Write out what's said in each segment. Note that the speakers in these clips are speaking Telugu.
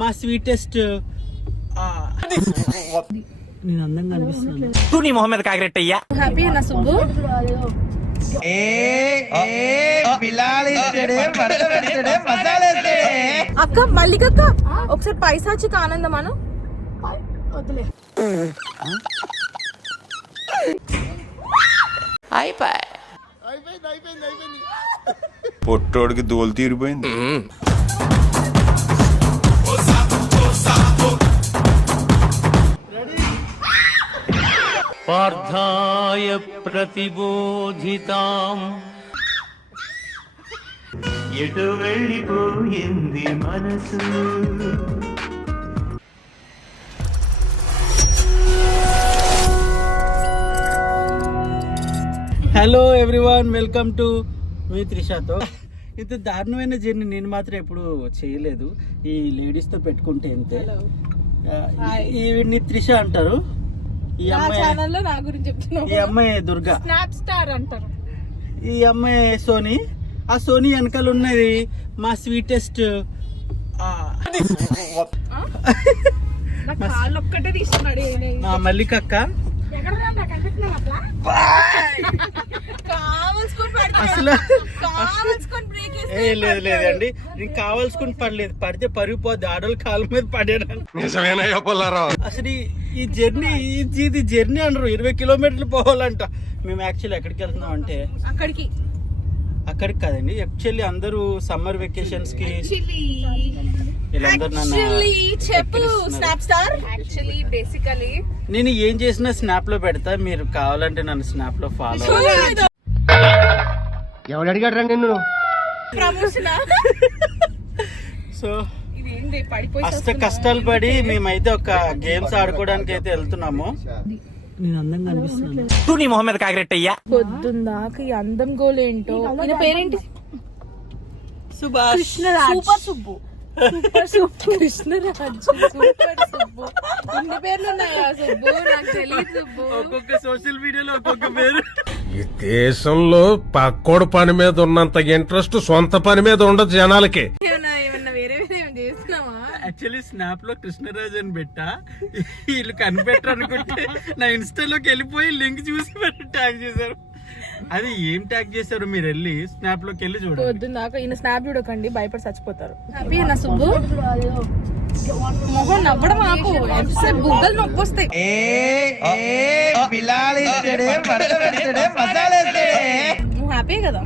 మా స్వీటెస్ట్ నేను అందంగా అనిపిస్తున్నాను. తూ నీ మొహం మీద కాకిరెట్టయ్యా. హ్యాపీ అన్న సుబ్బు. అక్క మల్లికక్క ఒకసారి పైసాచికి ఆనందం అను. పొట్టోడికి దోలు తీరిపోయింది. పార్థాయ ప్రతిబోధితాం ఎటు వెళ్ళిపోయింది మనసు. Hello everyone, welcome to me త్రిషాతో. ఇంత దారుణమైన జర్నీ నేను మాత్రం ఎప్పుడు చేయలేదు. ఈ లేడీస్తో పెట్టుకుంటే అంతే. ఈవిడ్ని త్రిష అంటారు. ఈ అమ్మాయి దుర్గా, స్నాప్ స్టార్ అంటారు. ఈ అమ్మాయి సోనీ. ఆ సోనీ వెనకాల ఉన్నది మా స్వీటెస్ట్ మల్లికక్క. అసలు లేదు లేదండి, నేను కావాల్సుకుని పడలేదు. పడితే పరిగిపోద్ది, ఆడోళ్ళు కాళ్ళ మీద పడేయడానికి. అసలు ఈ జర్నీ ఇది జర్నీ అనరు. 20 కిలోమీటర్లు పోవాలంట. మేము యాక్చువల్లీ ఎక్కడికి వెళ్తున్నాం అంటే అక్కడికి కాదండి. యాక్చువల్లీ అందరూ సమ్మర్ వెకేషన్స్ కి నేను ఏం చేసినా స్నాప్ లో పెడతా. మీరు కావాలంటే నన్ను స్నాప్ లో ఫాలో ఎవడు అడిగాడు రండి నిన్ను. సో అష్ట కష్టాలు పడి మేమైతే ఒక గేమ్స్ ఆడుకోవడానికి అయితే వెళ్తున్నాము. నేను అందంగా అనిపిస్తున్నాను. తూ నీ మొహం మీద కాకిరెట్టయ్యా. పొద్దుందాక ఈ అందం గోల్ ఏంటో. ఈయన పేరేంటి? సుభాష్. సూపర్ సుబ్బు. కృష్ణరాజ్. సూపర్ సుబ్బు. ఇన్ని పేర్లు ఉన్నాయా సుబ్బు? నాకు తెలియదు సుబ్బు. ఒక్కొక్క సోషల్ మీడియాలో ఒక్కొక్క పేరు. ఈ దేశంలో పక్కోడు పని మీద ఉన్నంత ఇంట్రెస్ట్ సొంత పని మీద ఉండదు జనాలకి. ఏమన్నా వేరే ఏమైనా చేస్తున్నావా? యాక్చువల్లీ స్నాప్ లో కృష్ణరాజ్ అని పెట్టా. వీళ్ళు కనిపెట్టరు అనుకుంటే నా ఇన్స్టాలోకి వెళ్ళిపోయి లింక్ చూసి ట్యాగ్ చేశారు. అది ఏం ట్యాగ్ చేశారు మీరు వెళ్ళి స్నాప్ లోకి వెళ్ళి చూడండి. పొద్దున్నాక ఈయన స్నాప్ చూడకండి, భయపడి చచ్చిపోతారు. హ్యాపీ అన్న సుబ్బు. మొహం నవ్వడం ఆకు, ఎంతసేపు బుగ్గలు నొప్పి వస్తాయి. నువ్వు హ్యాపీ కదా?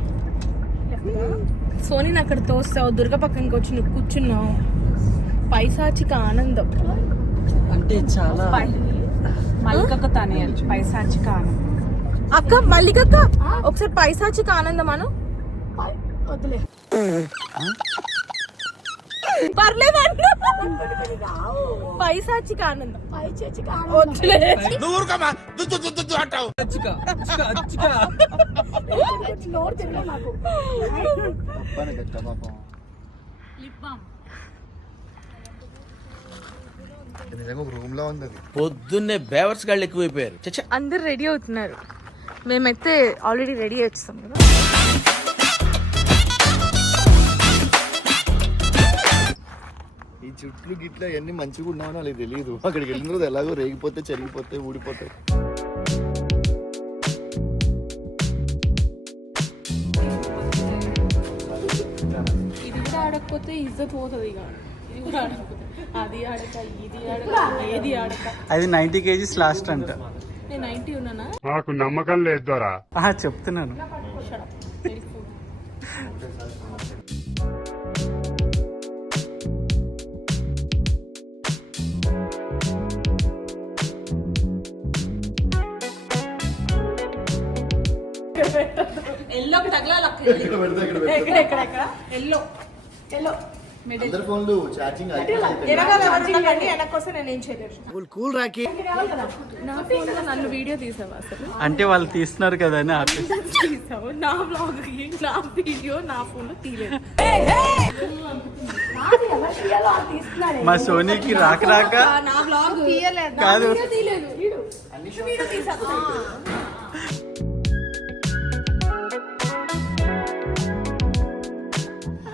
సోనీని అక్కడ తోస్తావు, దుర్గ పక్కనకి వచ్చి నువ్వు కూర్చున్నావు. పైశాచిక ఆనందం అంటే చాలా మల్లికక్క తనే పైశాచిక ఆనందం. అక్క మల్లికక్క ఒకసారి పైశాచిక ఆనందం అను. పర్లేదు పైశాచిక ఆనందం. పొద్దున్నే బేవర్స్ గాళ్ళు ఎక్కువైపోయారు. అందరు రెడీ అవుతున్నారు, మేమైతే ఆల్రెడీ రెడీ వచ్చాం కదా. ఈ చుట్లు గిట్ల ఎన్ని మంచిగా ఉన్నామని వాళ్ళకి తెలియదు. అక్కడికి వెళ్ళిన రోజు ఎలాగో రేగిపోతే చెరిగిపోతే ఊడిపోతాయి. ఇది కూడా ఆడకపోతే ఇజ్జత్ పోతుంది. ఇక ఇది కూడా ఆడకపోతే అది ఆడక ఇది ఆడక ఏది ఆడక. అది 90 kgs లాస్ట్ అంట. నేను 90 ఉన్నానా? నాకు నమ్మకం లేదు దొరా. చెప్తున్నాను. ఎల్లోకి తగలాలి. ఎల్లో ఎల్లో అందరి ఫోన్లు ఛార్జింగ్ నన్ను వీడియో తీసావా అసలు? అంటే వాళ్ళు తీస్తున్నారు కదా అని తీసావు. నా బ్లాగ్ నా వీడియో నా ఫోన్ లో తీయలేదు. మా సోనీకి రాక రాక నా బ్లాగ్ తీయలేదు కాదు.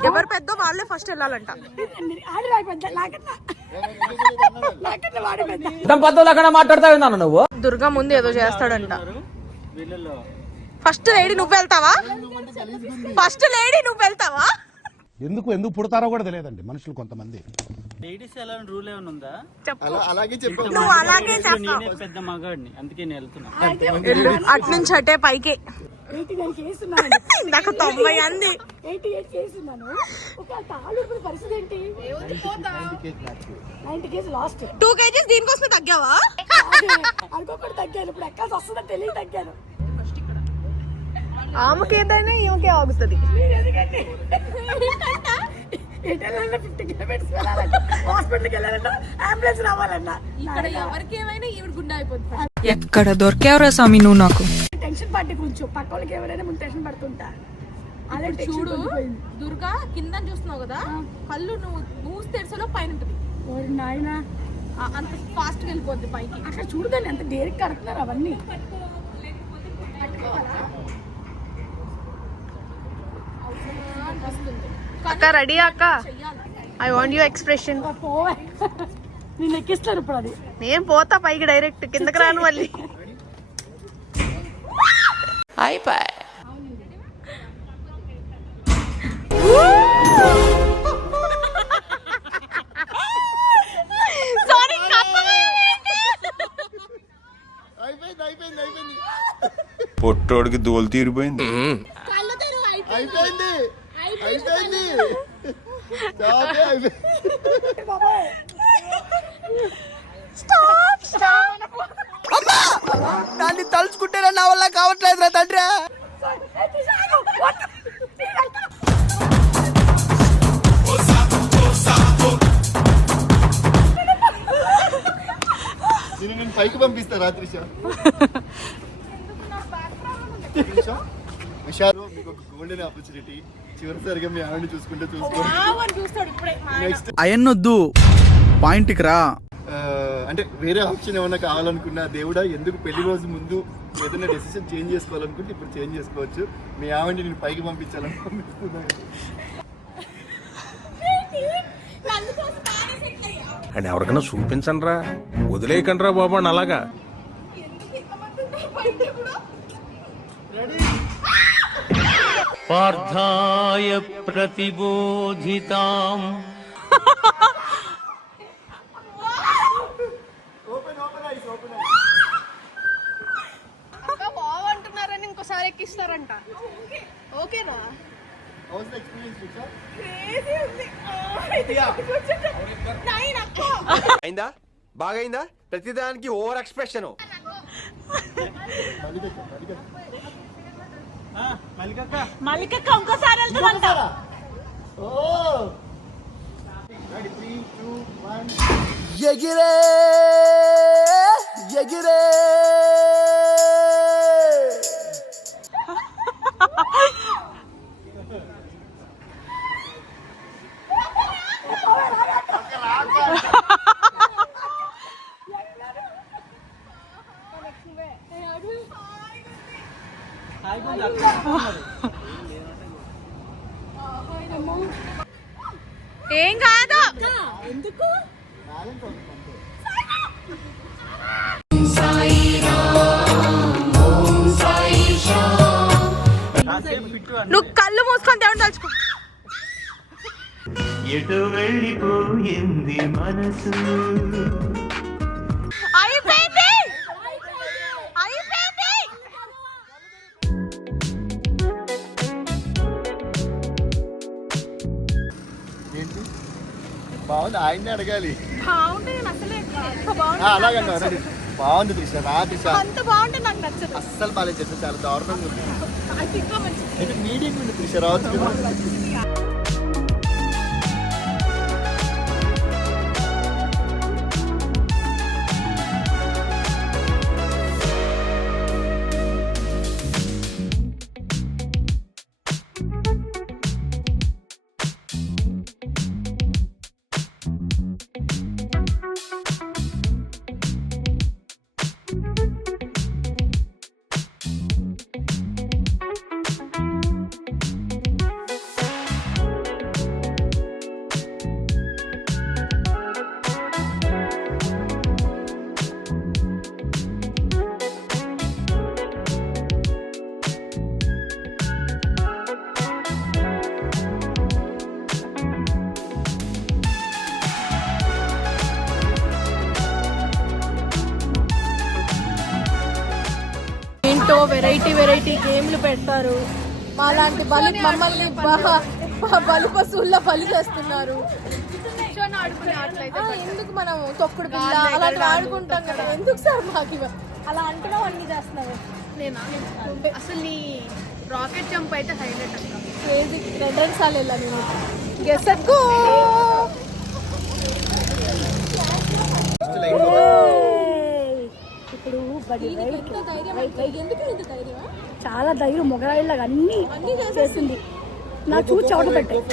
ఎవరు పెద్ద వాళ్ళే ఫస్ట్ వెళ్ళాలంట. నువ్వు దుర్గా ముందు ఏదో చేస్తాడంట. వీళ్ళలో ఫస్ట్ లేడీ నువ్వు వెళ్తావా? ఫస్ట్ లేడీ నువ్వు వెళ్తావా? ఎందుకు పుడతారో కూడా తెలియదండి మనుషులు కొంతమంది. లేడీస్ ఎలా రూల్ ఏమైనా ఉందా? అలాగే చెప్పావు. నువ్వు అలాగే చేస్తావు. నేనే పెద్ద మగాడిని, అందుకే నేను వెళ్తున్నా. అట్నుంచి అటే పైకి ఇందాక 90 అంది. 2 kgs దీనికోసమే తగ్గావా? ఆమెకి ఏదైనా ఈమెకే ఆగుతుంది. ఎక్కడ దొరికేవరా స్వామి నువ్వు నాకు? టెన్షన్ పట్టి కొంచెం పక్క వాళ్ళకి ఎవరైనా ముందు టెన్షన్ పడుతుంటా. అదే చూడు దుర్గా కింద చూస్తున్నావు కదా, కళ్ళు నువ్వు మూసి తెరిసేలో పైన ఉంటుంది. నాయన అంత ఫాస్ట్ గా వెళ్ళిపోద్ది పైకి. అక్కడ చూడదండి ఎంత డేరికి కడుతున్నారు అవన్నీ. అక్క రెడీ అక్క, ఐ వాంట్ యూ ఎక్స్ప్రెషన్. పోవే నేను ఎక్కిస్తారు ఇప్పుడు. అది నేను పోతా పైకి డైరెక్ట్, కిందకి రాను మళ్ళీ. అయిపోయి అయిపోయింది. పొట్టోడికి దోలు తీరిపోయింది. అయిపోయింది. దాన్ని తలుచుకుంటేనే నా వల్ల కావట్లేదురా తండ్రి. నేను పైకి పంపిస్తా రాత్రి. విషయాలు మీకు ఒక గోల్డెన్ ఆపర్చునిటీ. చివరిసారిగా మీ ఆవిడని చూసుకోండి. నెక్స్ట్ అయన్నొద్దు, పాయింట్కి రా. అంటే వేరే ఆప్షన్ ఏమన్నా కావాలనుకున్నా, దేవుడా ఎందుకు పెళ్లి రోజు ముందు ఏదైనా డెసిషన్ చేంజ్ చేసుకోవాలనుకుంటే ఇప్పుడు చేంజ్ చేసుకోవచ్చు. మీ ఆవిడని నేను పైకి పంపించాలని పంపిస్తున్నాను. అని ఎవరికైనా చూపించండి రా, వదిలేయకండి రా బాబు అని అలాగా. పార్థాయ ప్రతిబోధితాం. బాగుంటున్నారని ఇంకోసారి ఎక్కిస్తారంట. ఓకేనా? అయిందా? బాగైందా? ప్రతిదానికి ఓవర్ ఎక్స్ప్రెషన్. మల్లికక్క ఇంకోసారి వెళ్తుందంట. ఎగిరే ఎగిరే ఏం కాదు. ఎందుకు నువ్వు కళ్ళు మూసుకొని దేవుని తలుచుకో. ఎటు వెళ్ళిపోయింది మనసు? అయిపోయింది, అయిపోయింది. ఏంటి బాగుంది? ఆయన్ని అడగాలి. బాగుంటుంది. నేను అసలే అలాగన్నా బాగుంది త్రిష. నా త్రిష అంత బాగుంటుంది, నాకు నచ్చదు. అస్సలు బాగాలేదు. చెప్తే చాలా దారుణంగా ఉంది. అది ఇంకా మంచిది. మీడియం ఉంది త్రిష, రావచ్చు కదా. వెరైటీ గేమ్లు పెడతారు. మాలాంటి మమ్మల్ని బలి పశువుల్లో బలి చేస్తున్నారు. ఎందుకు మనం తొక్కుడు పిల్ల అలాంటివి ఆడుకుంటాం కదా, ఎందుకు సార్ మాకు అలా అంటున్నావు? అన్ని చేస్తున్నావు. నేనా అసలు నీ రాకెట్ జంప్ అయితే హైలైట్ అక్క. క్రేజీ 2 సార్లు వెళ్ళా నేను. గెసక్కో ఇప్పుడు చాలా ధైర్యం, మొగరాయిలాగా అన్ని చేసింది. నా చూసి చవట పెట్టాయి.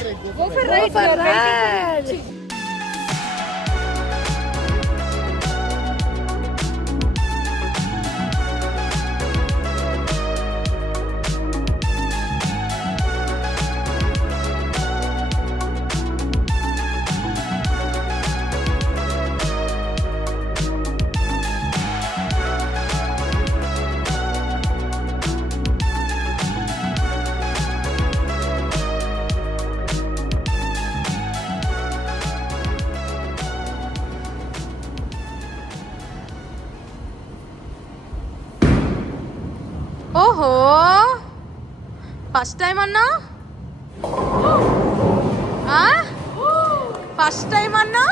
ఓహో, ఫస్ట్ టైం అన్నా? ఫస్ట్ టైం అన్నా?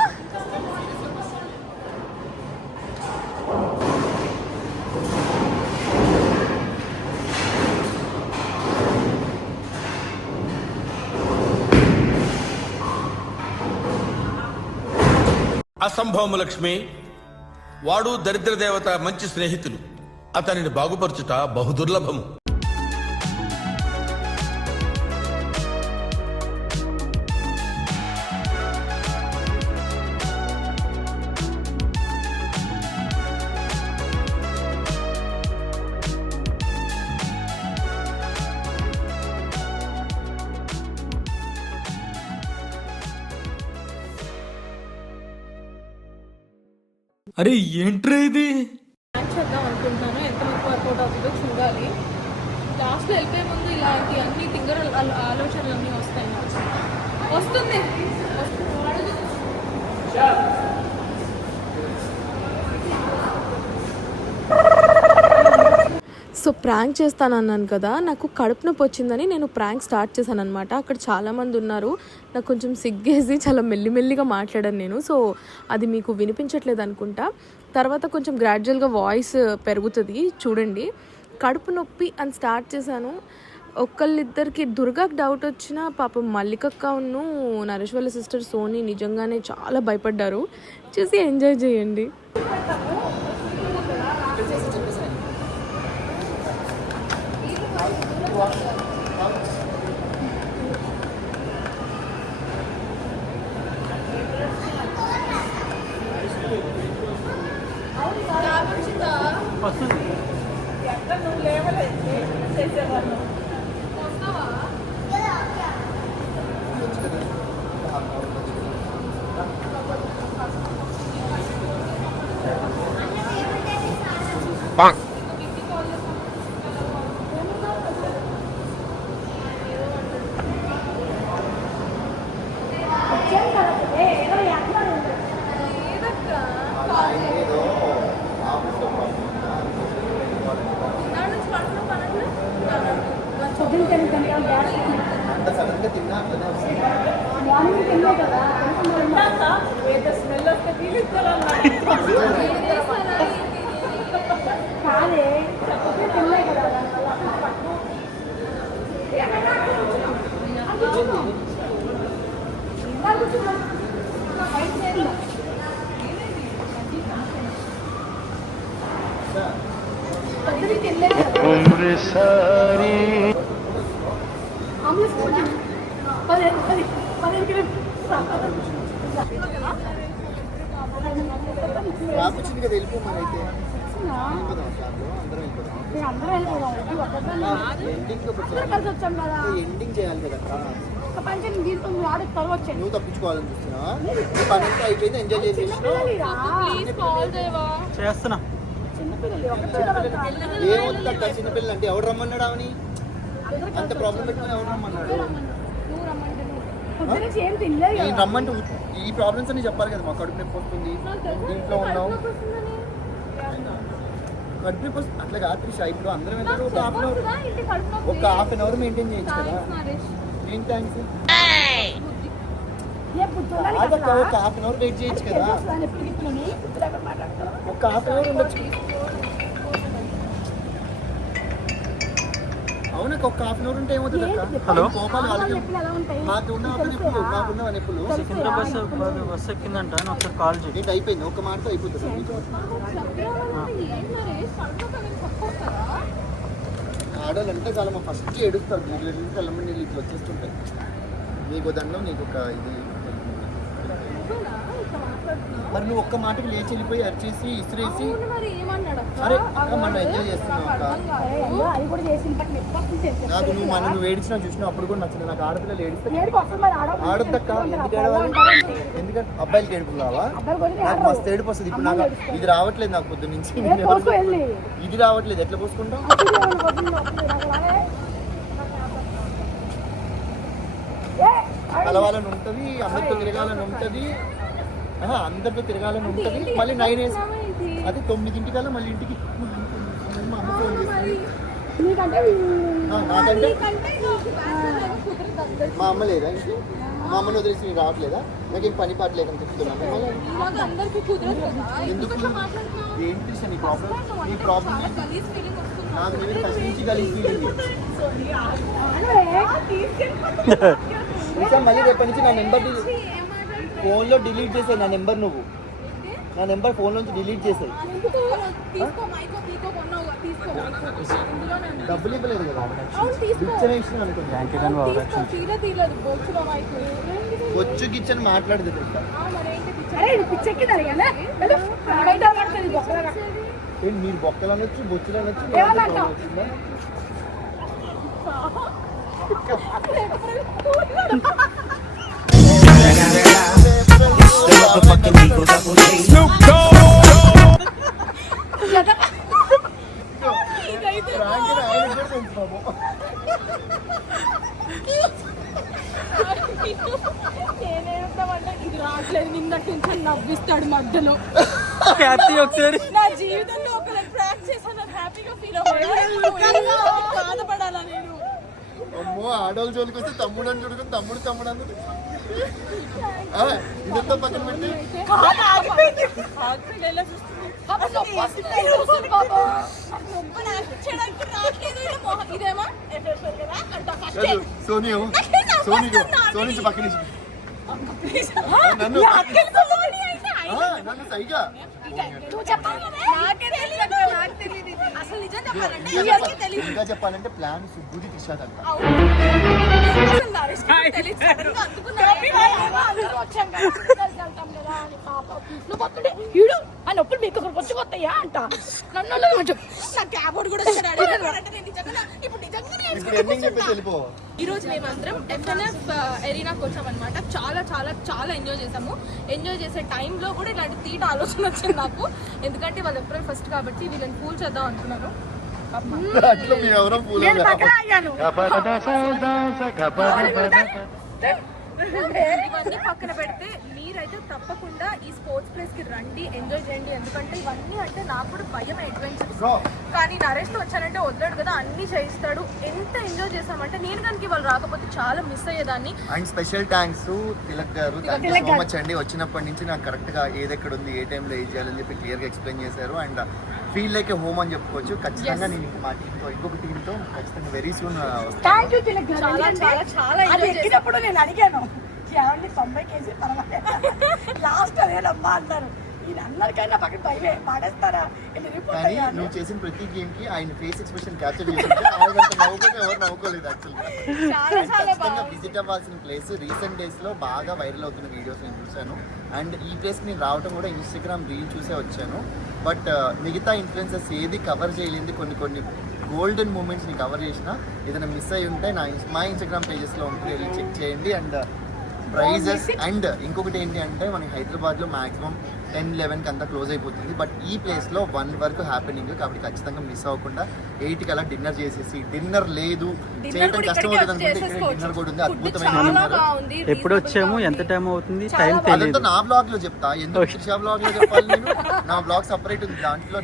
అసంభవము లక్ష్మి, వాడు దరిద్ర దేవత మంచి స్నేహితులు. అతనిని బాగుపరచుట బహుదుర్లభము. అరే ఏంట్రా ఇది? చేద్దాం అనుకుంటున్నాను. ఎంతమంది వర్కౌట్ అవుతుందో చూడాలి. లాస్ట్లో వెళ్ళిపోయే ముందు ఇలాంటి అన్ని తింగర ఆలోచనలు అన్నీ వస్తాయి. వస్తుంది. సో ప్రాంక్ చేస్తానన్నాను కదా, నాకు కడుపు నొప్పి వచ్చిందని నేను ప్రాంక్ స్టార్ట్ చేశాను అనమాట. అక్కడ చాలామంది ఉన్నారు. నాకు కొంచెం సిగ్గేసి చాలా మెల్లిమెల్లిగా మాట్లాడాను నేను. సో అది మీకు వినిపించట్లేదు అనుకుంటా. తర్వాత కొంచెం గ్రాడ్యువల్గా వాయిస్ పెరుగుతుంది, చూడండి. కడుపు నొప్పి అని స్టార్ట్ చేశాను. ఒకళ్ళిద్దరికి దుర్గాకి డౌట్ వచ్చిన పాపం మల్లికక్కను నరేష్ వాళ్ళ సిస్టర్ సోని నిజంగానే చాలా భయపడ్డారు. చూసి ఎంజాయ్ చేయండి. ఎండింగ్ చేయాలి కదా. నువ్వు తప్పించుకోవాలని చూస్తున్నా. పని అంతా అయిపోయింది, ఎంజాయ్ చేస్తున్నా. ఏమవుతుందక్క చిన్నపిల్లలు అంటే? ఎవడు రమ్మన్నాడు అవని? అంత ప్రాబ్లం పెట్టుకుని ఎవడు రమ్మన్నాడు? నేను రమ్మంటే ఈ ప్రాబ్లమ్స్ అన్ని చెప్పాలి కదా. మా కడుపు నొప్పి వస్తుంది, ఇంట్లో ఉన్నావు. కడుపు నొప్పి అట్లా రాత్రి షా ఇప్పుడు అందరం వెళ్తారు ఒక హాఫ్ అన్ అవర్ మెయింటైన్ చేయొచ్చు కదా. ఏం థ్యాంక్స్ ఒక హాఫ్ అన్ అవర్ వెయిట్ చేయొచ్చు కదా. ఒక హాఫ్ అన్ అవర్ ఉండొచ్చు. అవును ఒక హాఫ్ అన్ అవర్ ఉంటే ఏమవుతుంది అక్క? హలో. కోపాలు వాళ్ళకి మాకున్న నొప్పులు బస్ ఎక్కిందంట అని ఒకసారి కాల్ చేయి. ఏంటి అయిపోయింది ఒక మాట అయిపోతుంది. ఆడవాళ్ళంటే చాలా మా ఫస్ట్ ఏడుస్తారు. నీళ్ళు కళ్ళమ్మ నీళ్ళు ఇట్లా వచ్చేస్తుంటాయి. నీకు దండం నీకు ఒక ఇది. మరి నువ్వు ఒక్క మాటకి లేచి వెళ్ళిపోయి అరిచేసి ఇసిరేసి అరే అక్క మనం ఎంజాయ్ చేస్తున్నావు అక్క. నాకు నువ్వు ఏడిచినా చూసినా అప్పుడు కూడా నచ్చింది. నాకు ఆడపిల్లలు ఏడిస్తే ఆడద్దక్క. ఎందుకు ఏడవాలి? ఎందుకంటే అబ్బాయిలకి ఏడుపు రావా? నాకు మస్తు ఏడుపు వస్తుంది. ఇప్పుడు నాకు ఇది రావట్లేదు. నాకు పొద్దు నుంచి ఇది రావట్లేదు. ఎట్లా పోసుకుంటావు? కలవాలని ఉంటుంది, అందరితో తిరగాలని ఉంటుంది, అందరితో తిరగాలని ఉంటుంది. మళ్ళీ 9 days అది 9 మళ్ళీ ఇంటికి మా అమ్మ ఫోన్ చేస్తుంది. నాకంటే మా అమ్మ లేదా ఇంటి? మా అమ్మని వదిలేసి నేను రావట్లేదా? నాకేం పని పాట లేదని చెప్తున్నాను. ఎందుకు ఏంటి కృష్ణ నీ ప్రాబ్లం? నీ ప్రాబ్లం నాకు నేను ఫస్ట్ నుంచి గలీజ్ ఫీలింగ్. ఇంకా మళ్ళీ రేపటి నుంచి నా నెంబర్ ఫోన్లో డిలీట్ చేసాయి. నా నెంబర్ నువ్వు నా నెంబర్ ఫోన్ నుంచి డిలీట్ చేసాయి. డబ్బులు ఇవ్వలేదు కదా. బొచ్చు గిచ్చని మాట్లాడదు. మీరు బొక్కలు అనొచ్చు, బొచ్చులు అనొచ్చు. ఇది రావట్లేదు. నిన్నటి నుంచి నవ్విస్తాడు మధ్యలో. ఒకసారి నా జీవితంలో ఒకరికి ప్రాంక్ చేశాను. హ్యాపీగా ఫీల్ అవ్వాలి. బాధపడాలా నేను? అమ్మో ఆడవాళ్ళ జోలికి వస్తే తమ్ముడు అని చూడుకుని తమ్ముడు అన్నది ఇదంతా పక్కన పెట్టి సోనీ పక్కన నన్ను సైగా ఇంకా చెప్పాలంటే ప్లాన్ సుబ్బుది తీసాదంట. నొప్పులు మీకు వచ్చుకొస్తాయా అంట. నన్ను ఈ రోజు మేమందరం FNF ఎరీనాకి వచ్చాం అనమాట. చాలా చాలా చాలా ఎంజాయ్ చేసాము. ఎంజాయ్ చేసే టైంలో కూడా ఇలాంటి తీట ఆలోచన వచ్చింది నాకు. ఎందుకంటే వాళ్ళు ఏప్రిల్ 1 కాబట్టి వీళ్ళని ఫూల్ చేద్దాం అనుకున్నాను. ఇవన్నీ పక్కన పెడితే మీరైతే తప్పకుండా ఈ స్పోర్ట్స్ ప్లేస్ కి రండి, ఎంజాయ్ చేయండి. ఎందుకంటే ఇవన్నీ అంటే నాకు కూడా భయం అడ్వెంచర్స్. కానీ నరేష్ తో వచ్చానంటే వదిలేడు కదా, అన్ని చేయిస్తాడు. ఎంత ఎంజాయ్ చేసామంటే నేను కనుక వాళ్ళు రాకపోతే చాలా మిస్ అయ్యేదాన్ని. అండ్ స్పెషల్ థ్యాంక్స్ తిలక్ గారు. థ్యాంక్ యూ సో మచ్ అండి. వచ్చినప్పటి నుంచి నాకు కరెక్ట్ గా ఏది ఎక్కడ ఉంది, ఏ టైంలో ఏం చేయాలని చెప్పి క్లియర్ గా ఎక్స్ప్లెయిన్ చేశారు. అండ్ ఫీల్ లైక్ హోమ్ అని చెప్పుకోవచ్చు. ఖచ్చితంగా నేను మా టీంతో ఇంకొక టీంతో ఖచ్చితంగా వెరీ సూన్ ఎక్కినప్పుడు నేను అడిగాను ఏమండి 90 కేజీ పర్వాలేదు లాస్ట్ అదేనమ్మా అన్నారు. అందరికైనా పక్కన భయమే పాడేస్తారా? కానీ నువ్వు చేసిన ప్రతి గేమ్ కి ఆయన ఫేస్ ఎక్స్ప్రెషన్ క్యాప్చర్ చేస్తుంటే నవ్వుకుంటే ఎవరు నవ్వుకోలేదు. ఖచ్చితంగా విజిట్ అవ్వాల్సిన ప్లేస్. రీసెంట్ డేస్ లో బాగా వైరల్ అవుతున్న వీడియోస్ నేను చూశాను. అండ్ ఈ ప్లేస్కి నేను రావడం కూడా ఇన్స్టాగ్రామ్ రీల్ చూసే వచ్చాను. బట్ మిగతా ఇన్ఫ్లుయెన్సర్స్ ఏది కవర్ చేయలేదు. కొన్ని గోల్డెన్ మూమెంట్స్ని కవర్ చేసిన. ఏదైనా మిస్ అయ్యి ఉంటే మా ఇన్స్టాగ్రామ్ పేజెస్లో ఉంటుంది, వెళ్ళి చెక్ చేయండి. అండ్ ప్రైజెస్ అండ్ ఇంకొకటి ఏంటి అంటే మనకి హైదరాబాద్లో మ్యాక్సిమం 10-11కి అంతా క్లోజ్ అయిపోతుంది. బట్ ఈ ప్లేస్లో 1 వరకు హ్యాపెనింగ్, కాబట్టి ఖచ్చితంగా మిస్ అవ్వకుండా 8కి అలా డిన్నర్ చేసేసి, డిన్నర్ లేదు చేయడం కష్టం అవుతుంది అనుకుంటే ఇక్కడ డిన్నర్ కూడా ఉంది, అద్భుతమైన డిన్నర్. ఎప్పుడు వచ్చాము, ఎంత టైం అవుతుంది, టైం అదంతా తెలియదు. నా బ్లాగ్ లో చెప్తా, ఎందుకు త్రిషా బ్లాగ్ లో చెప్పాలి నేను? నా బ్లాగ్ సపరేట్ ఉంది, దాంట్లో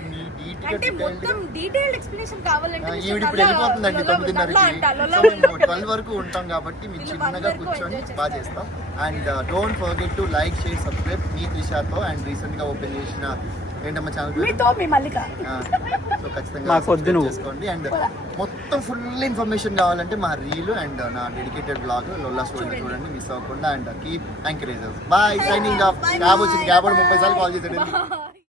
డీటెయిల్డ్ ఎక్స్ప్లెనేషన్ కావాలంటే ఈవిడ ఇప్పుడు వెళ్ళిపోతుందండి 9:30కి. 12 వరకు ఉంటాం కాబట్టి మీరు చిన్నగా కూర్చొని బాగా చేస్తాం. And don't forget to like, share, subscribe మీ త్రిషాతో. అండ్ రీసెంట్ గా ఓపెన్ చేసిన ఏంటమ్మా ఛానల్ సో ఖచ్చితంగా subscribe చేసుకోండి. అండ్ మొత్తం ఫుల్ ఇన్ఫర్మేషన్ కావాలంటే మా రీల్ అండ్ నా డెడికేటెడ్ బ్లాగ్ లోలా స్టోరీ చూడండి, మిస్ అవ్వకుండా. And keep encourage. Bye, signing off. Cab వచ్చింది, క్యాబ్ 30 సార్లు కాల్ చేశాడు.